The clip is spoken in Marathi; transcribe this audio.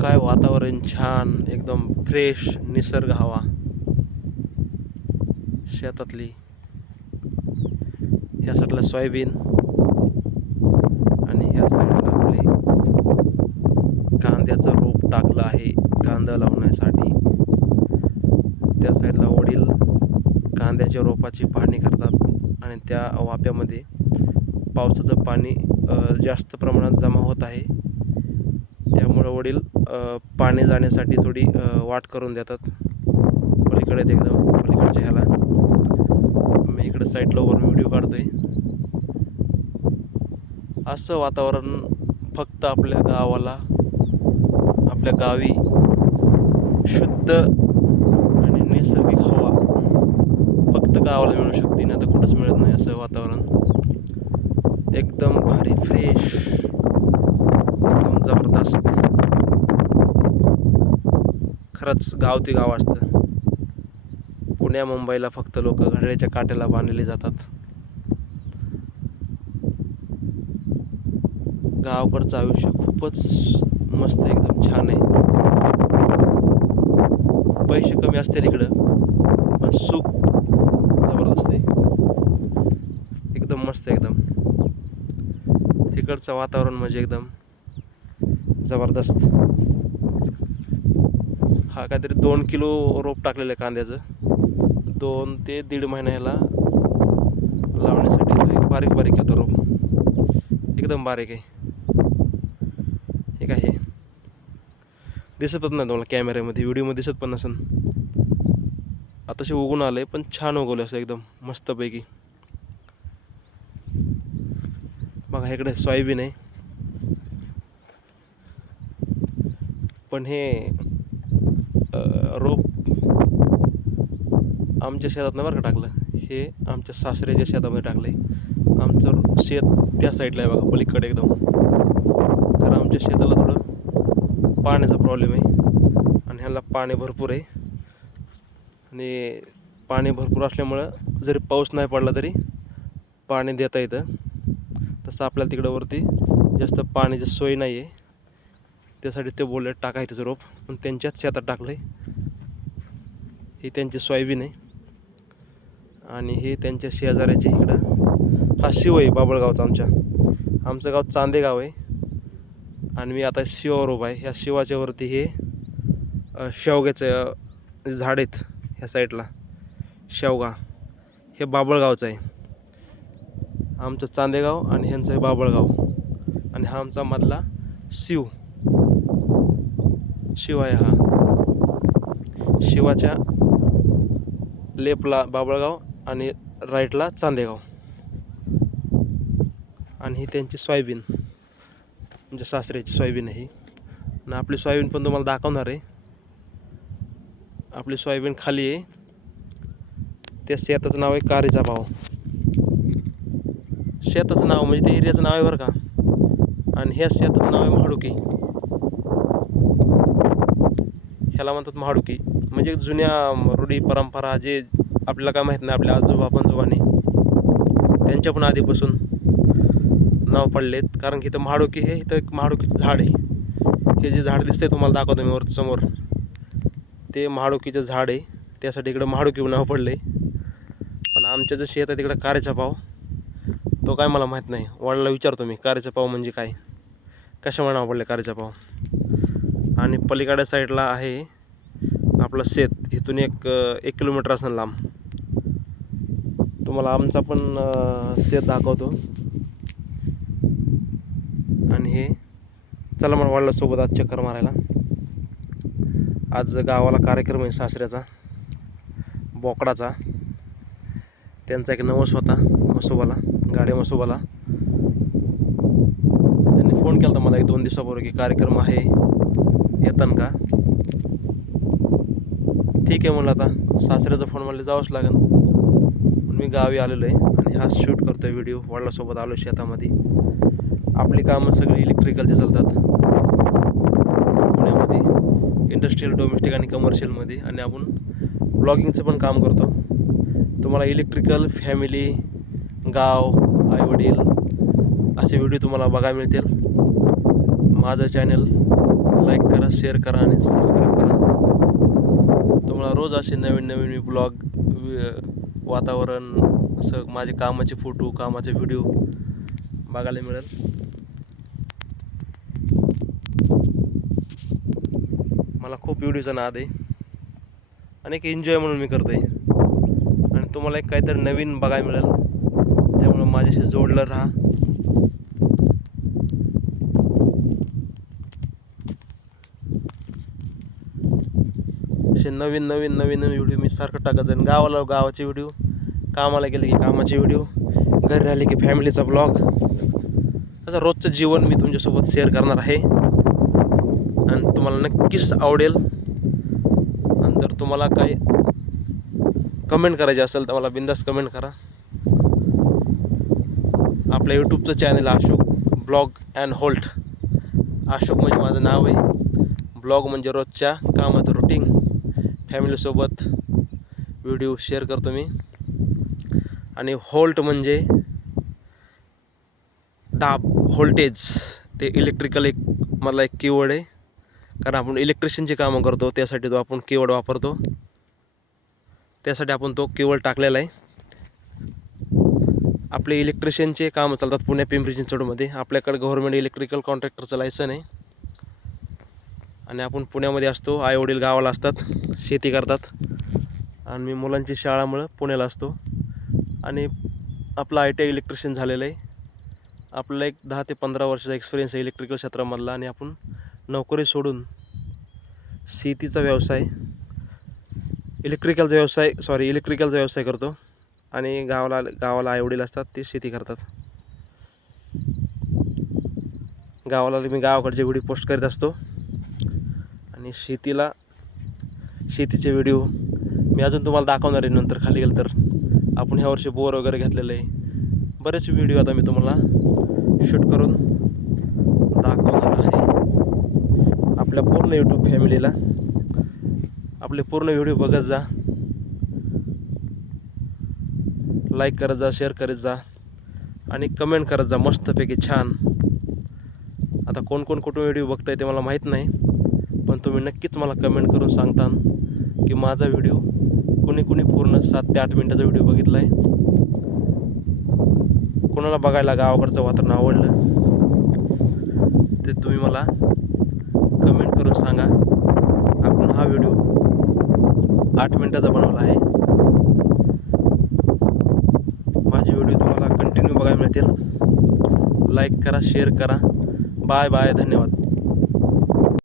काय वातावरण छान एकदम फ्रेश निसर्ग हवा. शेतातली. ह्या साईडला सोयाबीन. आणि ह्या साईडला आपले कांद्याचं रोप टाकलं आहे कांदा लावण्यासाठी. त्या साईडला वडील कांद्याच्या रोपाची पाहणी करतात आणि त्या वाप्यामध्ये पावसाचं पाणी जास्त प्रमाणात जमा होत आहे. वडील पाणी जाण्यासाठी थोडी वाट करून देतात. पलीकडे एकदम पलीकडच्या ह्याला. मी इकडे साईडला वरून व्हिडिओ काढतोय. असं वातावरण फक्त आपल्या गावाला आपल्या गावी शुद्ध आणि नैसर्गिक हवा फक्त गावाला मिळू शकते ना तर कुठंच मिळत नाही असं वातावरण. एकदम भारी फ्रेश एकदम जबरदस्त खरंच गाव ते गाव असतं. पुण्या मुंबईला फक्त लोक घड्याळ्याच्या काट्याला बांधलेले जातात. गावाकडचं आयुष्य खूपच मस्त एकदम छान आहे. पैसे कमी असतील इकडं पण सुख जबरदस्त आहे. एकदम मस्त एकदम. इकडचं वातावरण म्हणजे एकदम जबरदस्त. हा काहीतरी दोन किलो रोप टाकलेलं आहे कांद्याचं. दोन ते दीड महिना ह्याला लावण्यासाठी बारीक बारीक येतो रोप. एकदम बारीक आहे. हे काय हे दिसत पण नाही तुम्हाला कॅमेऱ्यामध्ये व्हिडिओमध्ये दिसत पण नसेल. आताशी उगून आलं आहे पण छान उगवलं असं एकदम मस्तपैकी. बघा इकडे सोयाबीन आहे. पण हे रोप आमच्या शेतातनं बरं का टाकलं. हे आमच्या सासऱ्याच्या शेतामध्ये टाकलं आहे आमचं शेत त्या साईडला आहे बघा पलीकडे एकदम. तर आमच्या शेताला थोडं पाण्याचा प्रॉब्लेम आहे. आणि ह्याला पाणी भरपूर आहे. आणि पाणी भरपूर असल्यामुळं जरी पाऊस नाही पडला तरी पाणी देता येतं. तसं आपल्याला तिकडं वरती जास्त पाण्याची सोय नाही आहे त्यासाठी ते बोलले टाका त्याचं रोप. पण त्यांच्याच शेतात टाकलं आहे ही त्यांची सोयाबीन आहे. आणि हे त्यांच्या शेजाऱ्याचे इकडं. हा शिव आहे बाबळगावचा आमच्या. आमचं गाव चांदेगाव आहे. आणि मी आता शिवावर उभा आहे. ह्या शिवाच्या वरती हे शेवग्याचं झाड आहेत ह्या साईडला. शेवगा. हे बाबळगावचं आहे. आमचं चांदेगाव आणि ह्यांचं आहे बाबळगाव. आणि हा आमचा मधला शिव. शिवाय हा. शिवाच्या लेपला बाबळगाव आणि राईटला चांदेगाव. आणि ही त्यांची सोयाबीन. म्हणजे सासऱ्याची सोयाबीन आहे ही. आणि आपली सोयाबीन पण तुम्हाला दाखवणार आहे. आपली सोयाबीन खाली आहे. त्या शेताचं नाव आहे कारेचा भाव. शेताचं नाव म्हणजे ते एरियाचं नाव आहे बरं का. आणि ह्या शेताचं नाव आहे महाडुकी. ह्याला म्हणतात महाडुकी. म्हणजे जुन्या रूढी परंपरा जे आपल्याला काय माहीत नाही आपल्या आजोबा पंजोबाने त्यांच्या पण आधीपासून नाव पडलेत. कारण की इथं महाडोकी हे इथं एक महाडोकीचं झाड आहे. हे जे झाड दिसतंय तुम्हाला दाखवतो मी वरती समोर. ते महाडोकीचं झाड आहे. त्यासाठी इकडं महाडोकी नाव पडलं आहे पण आमच्या जे शेत आहे तिकडं कारेचा पाव तो काय मला माहीत नाही. वडिला विचारतो मी कारेचा पाव म्हणजे काय? कशामुळे नाव पडलं कारेचा पाव? आणि पलीकडे साईडला आहे आपलं शेत. इथून एक एक किलोमीटर असेल लांब. तुम्हाला आमचा पण शेत दाखवतो. आणि हे चला मला वाढलं सोबत आज चक्कर मारायला. आज गावाला कार्यक्रम आहे सासऱ्याचा बोकडाचा. त्यांचा एक नवस होता मसोबाला गाडी मसोबाला. त्यांनी फोन केला होता मला एक दोन दिवसापूर्वी की कार्यक्रम आहे. येतान का? ठीक आहे म्हणलं आता. सासऱ्याचा फोन मला जावंच लागेल. म्हणून मी गावी आलेलो आहे आणि हा शूट करतो आहे व्हिडिओ वडिलासोबत आलो शेतामध्ये. आपली कामं सगळी इलेक्ट्रिकलची चालतात. पुण्यामध्ये. इंडस्ट्रीयल डोमेस्टिक आणि कमर्शियलमध्ये आणि आपण ब्लॉगिंगचं पण काम करतो. तुम्हाला इलेक्ट्रिकल फॅमिली गाव आईवडील असे व्हिडिओ तुम्हाला बघायला मिळतील. माझं चॅनल लाईक करा शेअर करा आणि सबस्क्राईब करा. तुम्हाला रोज असे नवीन नवीन मी ब्लॉग वातावरण असं माझे कामाचे फोटो कामाचे व्हिडिओ बघायला मिळेल. मला खूप व्हिडिओचा नाद आहे आणि एक एन्जॉय म्हणून मी करतो आहे आणि तुम्हाला एक काहीतरी नवीन बघायला मिळेल. त्यामुळं माझ्याशी जोडलं राहा. असे नवीन नवीन नवीन व्हिडिओ मी सारखं टाकत जाईन. गावाला गावाचे व्हिडिओ कामाला गेले की कामाचे व्हिडिओ घरी राहिले की फॅमिलीचा ब्लॉग असं रोजचं जीवन मी तुमच्यासोबत शेअर करणार आहे. आणि तुम्हाला नक्कीच आवडेल. आणि जर तुम्हाला काही कमेंट करायची असेल तर मला बिंदास कमेंट करा. आपल्या यूट्यूबचं चॅनल अशोक ब्लॉग अँड होल्ट अशोक म्हणजे माझं नाव आहे. ब्लॉग म्हणजे रोजच्या कामाचं रुटीन फॅमिलीसोबत व्हिडिओ शेअर करतो मी. आणि होल्ट म्हणजे दाब व्होल्टेज ते इलेक्ट्रिकल एक मला एक कीवर्ड आहे. कारण आपण इलेक्ट्रिशियनची कामं करतो त्यासाठी तो आपण कीवर्ड वापरतो. त्यासाठी आपण तो कीवर्ड टाकलेला आहे. आपले इलेक्ट्रिशियनचे कामं चालतात पुण्या पिंपरी चिंचवडमध्ये आपल्याकडे गव्हर्मेंट इलेक्ट्रिकल कॉन्ट्रॅक्टरचं लायसन आहे. आणि आपण पुण्यामध्ये असतो. आईवडील गावाला असतात. शेती करतात. आणि मी मुलांची शाळामुळं पुण्याला असतो. आणि आपला आय टी आय इलेक्ट्रिशियन झालेलं आहे. आपल्याला एक दहा ते पंधरा वर्षाचा एक्सपिरियन्स आहे इलेक्ट्रिकल क्षेत्रामधला आणि आपण नोकरी सोडून शेतीचा व्यवसाय इलेक्ट्रिकलचा व्यवसाय सॉरी इलेक्ट्रिकलचा व्यवसाय करतो. आणि गावाला गावाला आईवडील असतात ते शेती करतात. गावाला मी गावाकडचे व्हिडिओ पोस्ट करीत असतो. आणि शेतीला शेतीचे व्हिडिओ मी अजून तुम्हाला दाखवणार आहे. नंतर खाली गेलं तर आपण ह्या वर्षी बोर वगैरे घेतलेलं आहे. बरेच व्हिडिओ आता मी तुम्हाला शूट करून दाखवणार आहे. आपल्या पूर्ण यूट्यूब फॅमिलीला आपले पूर्ण व्हिडिओ बघत जा. लाईक करत जा शेअर करत जा. आणि कमेंट करत जा. मस्तपैकी छान. आता कोण कोण कुठून व्हिडिओ बघताय ते मला माहीत नाही. पण तुम्ही नक्कीच मला कमेंट करून सांगता की माझा व्हिडिओ कुणी कुणी पूर्ण सात ते आठ मिनटाचा व्हिडिओ बघितला आहे कोणाला बघायला गावाकडचं वातावरण आवडलं ते तुम्ही मला कमेंट करून सांगा. आपण हा व्हिडिओ आठ मिनटाचा बनवला आहे. माझे व्हिडिओ तुम्हाला कंटिन्यू बघायला मिळतील. लाईक करा शेअर करा. बाय बाय धन्यवाद.